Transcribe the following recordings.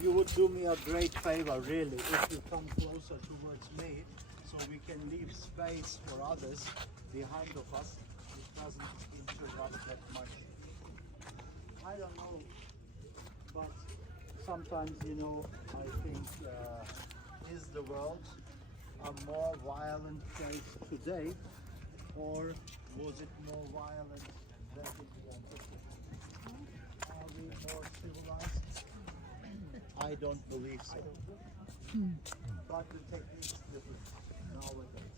you would do me a great favor, really, if you come closer towards me, so we can leave space for others behind of us. It doesn't interrupt that much. I don't know, but sometimes, you know, I think, is the world a more violent place today, or was it more violent back in the antiquity? Are we more civilized? I don't believe so. But the techniques different nowadays.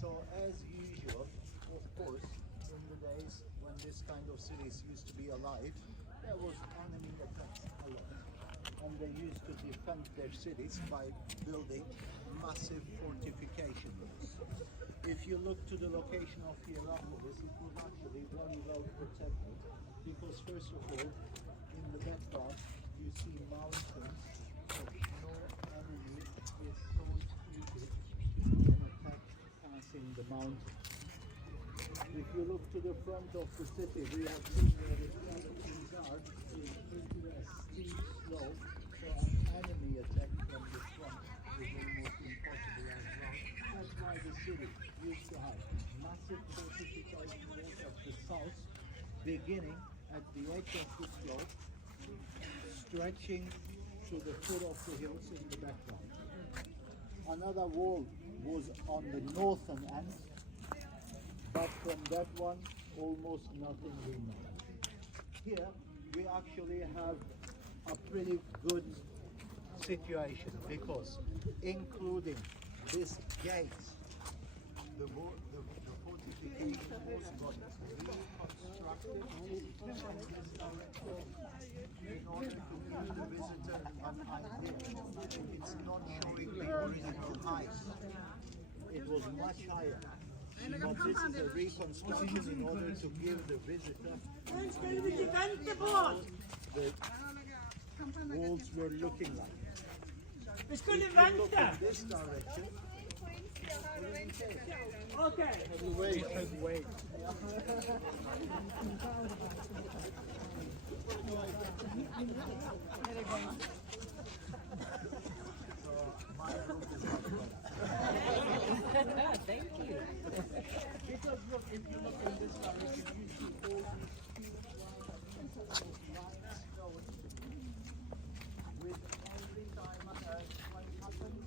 So as usual, of course, in the days when this kind of cities used to be alive, there was enemy attacks a lot. And they used to defend their cities by building massive fortifications. If you look to the location of Hierapolis, it was actually very well protected, because first of all, in the background, you see mountains, so no enemy is so stupid to attack passing the mountain. If you look to the front of the city, we have seen where the travertines are into a steep slope, so an enemy attack from the front is almost impossible as well. That's why the city used to have massive fortification walls at the south, beginning at the edge of the slope, stretching to the foot of the hills in the background. Another wall was on the northern end, but from that one, almost nothing remained. Here, we actually have a pretty good situation, because including this gate, the fortification was got reconstructed in this direction in order to give the visitor an idea. It's not showing the original height. It was much higher. But this is a reconstruction in order to give the visitor the walls were looking like. If you look in this direction, okay. wait. Thank you. Because look, if you look in this direction, you see all these lines going. With every time what happens,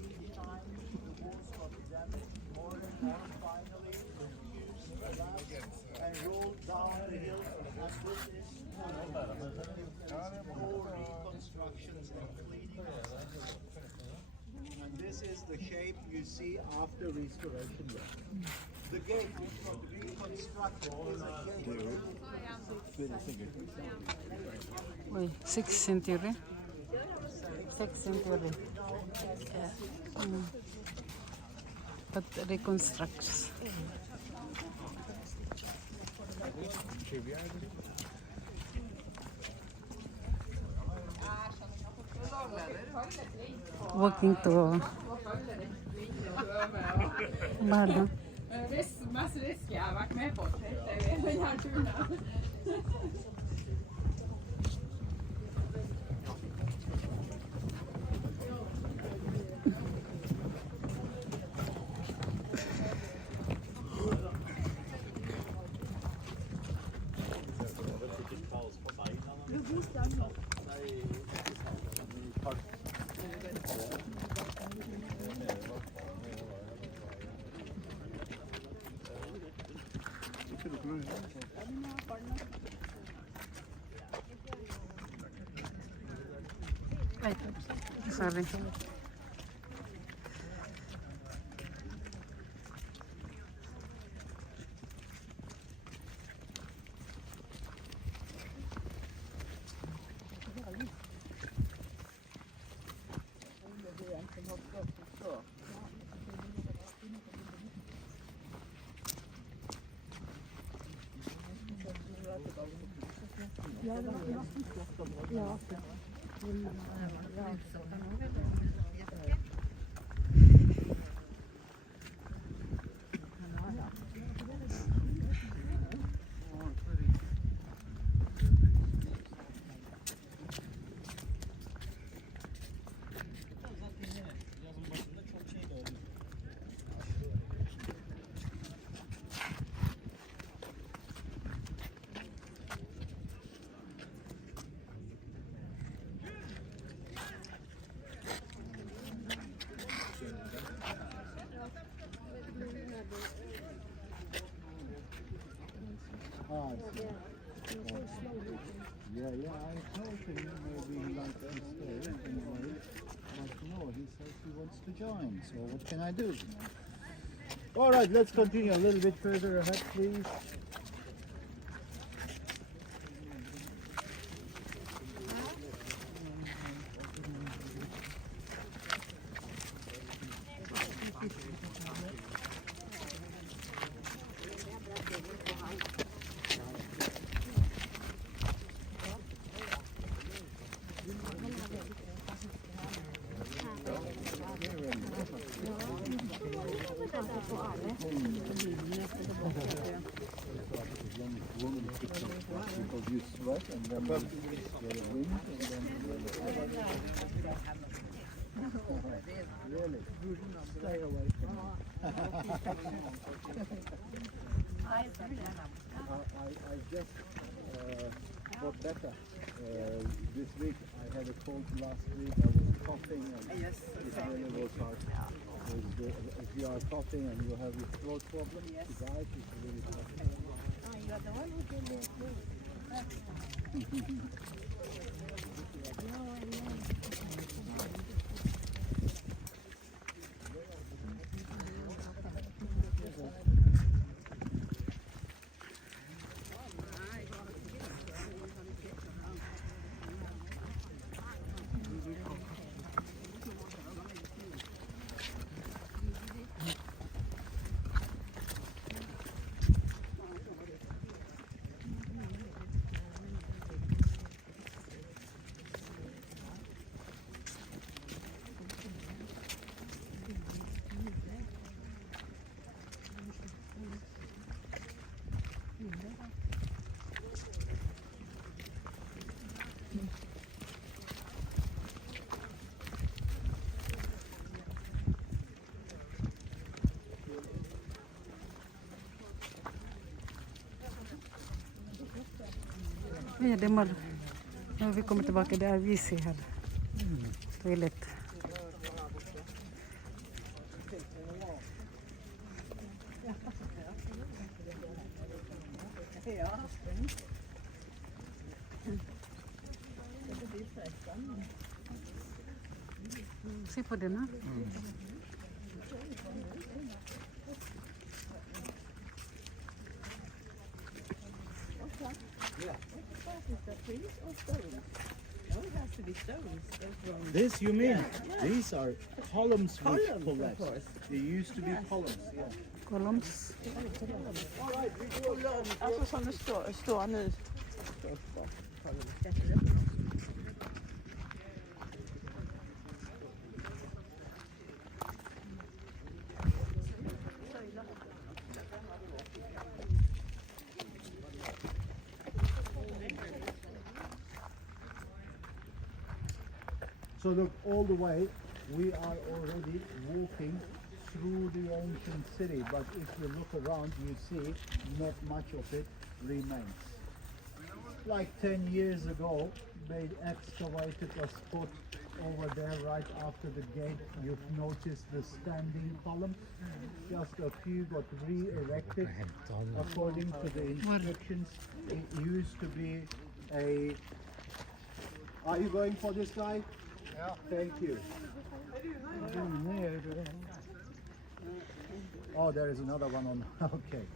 each time the walls got damaged more and more, finally refused to collapse and rolled down the hill. And this is more reconstructions and cleaning. And this is the shape you see after restoration work. The gate which was reconstructed is a gate. Wait, 6th century? 6th century. But reconstructs. Walking to Barna. Masse risk jeg har vært med på. Det er turen. Sorry. Yeah, I told him maybe he likes to stay anyway. But no, he says he wants to join. So what can I do? All right, let's continue a little bit further ahead, please. Because you sweat and then you get a wind and then really stay away from I just got better. This week I had a cold last week. I was coughing and it really was hard. If you are coughing and you have your throat problem, to diet is really tough. You're the one who did it. Ja, det är nu vi kommer tillbaka, det är vi ser här. Toalett. Se på den här. This you mean? These are columns with collapsed. They used to be columns. Yeah. Columns. Alltså som det står nu. So look, all the way we are already walking through the ancient city, but if you look around you see not much of it remains. Like 10 years ago they excavated a spot over there right after the gate. You've noticed the standing columns. Just a few got re-erected. According to the inscriptions, it used to be a... Are you going for this guy? Yeah. Thank you. Oh, there is another one on. Okay.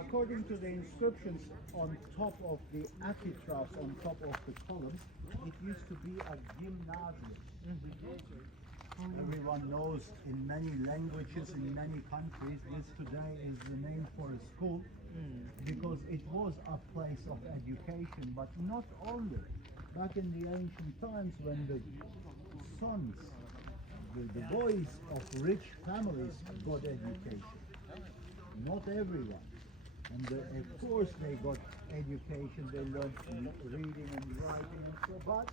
According to the inscriptions on top of the architraves, on top of the columns, it used to be a gymnasium. Everyone knows in many languages, in many countries, this today is the name for a school because it was a place of education, but not only. Back in the ancient times when the sons, the boys of rich families got education, not everyone. And of course they got education, they learned reading and writing and so, but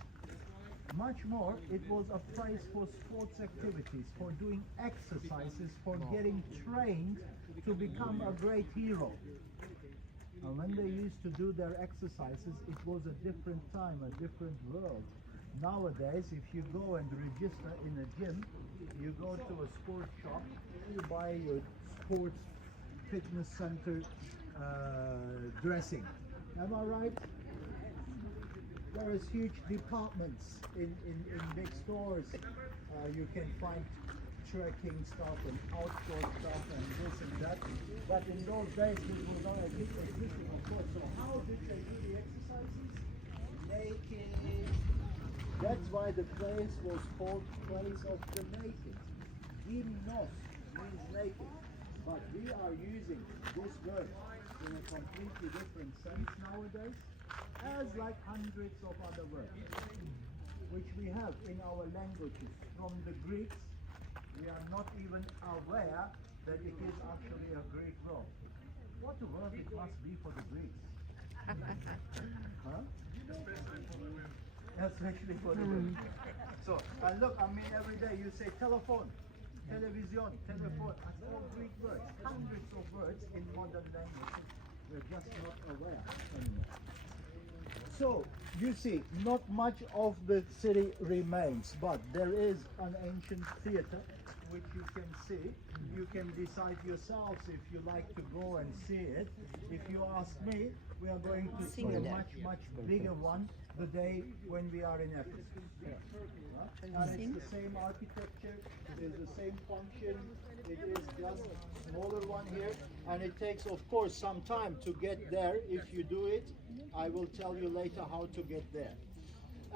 much more, it was a place for sports activities, for doing exercises, for getting trained to become a great hero. And when they used to do their exercises, it was a different time, a different world. Nowadays, if you go and register in a gym, you go to a sports shop, you buy your sports fitness center dressing. Am I right? There is huge departments in big stores. You can find trekking stuff and outdoor stuff and this and that. But in those days it was not existing, of course. So how did they do the exercises? Naked. That's why the place was called Place of the Naked. Gymnos means naked. But we are using this word in a completely different sense nowadays, as like hundreds of other words, which we have in our languages. From the Greeks, we are not even aware that it is actually a Greek word. What a word it must be for the Greeks. Huh? Especially for the Greeks. So, and look, I mean, every day you say telephone, television, telephone, that's all Greek words. Hundreds of words in modern languages. We're just not aware anymore. So, you see, not much of the city remains, but there is an ancient theater which you can see. You can decide yourselves if you like to go and see it. If you ask me, we are going to see a much bigger one the day when we are in Ephesus. And it's the same architecture, it is the same function, it is just a smaller one here, and it takes, of course, some time to get there. If you do it, I will tell you later how to get there.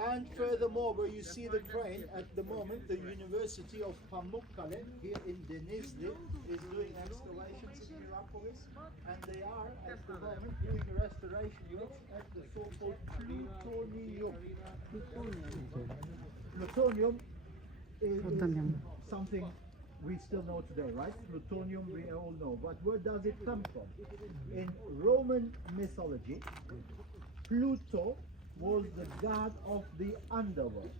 And furthermore, where you see the crane at the moment, the University of Pamukkale here in Denizli is doing excavations in Hierapolis, and they are at the moment doing restoration works at the so-called plutonium. Plutonium is something we still know today, right? Plutonium we all know, but where does it come from? In Roman mythology, Pluto was the god of the underworld.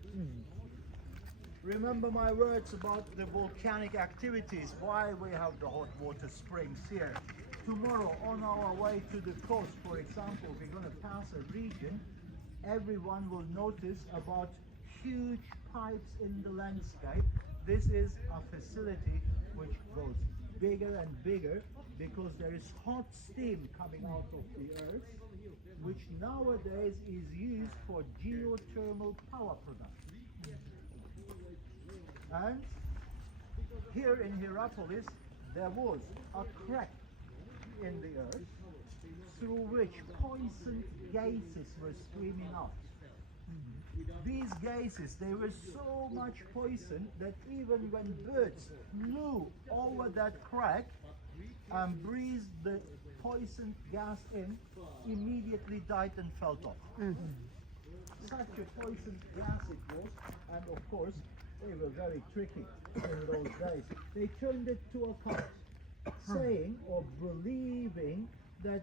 Remember my words about the volcanic activities, why we have the hot water springs here. Tomorrow on our way to the coast, for example, we're going to pass a region, everyone will notice about huge pipes in the landscape. This is a facility which goes bigger and bigger because there is hot steam coming out of the earth, which nowadays is used for geothermal power production. And here in Hierapolis, there was a crack in the earth through which poisoned gases were streaming out. These gases, they were so much poison that even when birds flew over that crack and breathed the poisoned gas in, immediately died and fell off. Such a poisoned gas it was, and of course they were very tricky in those days. They turned it to a cult, saying or believing that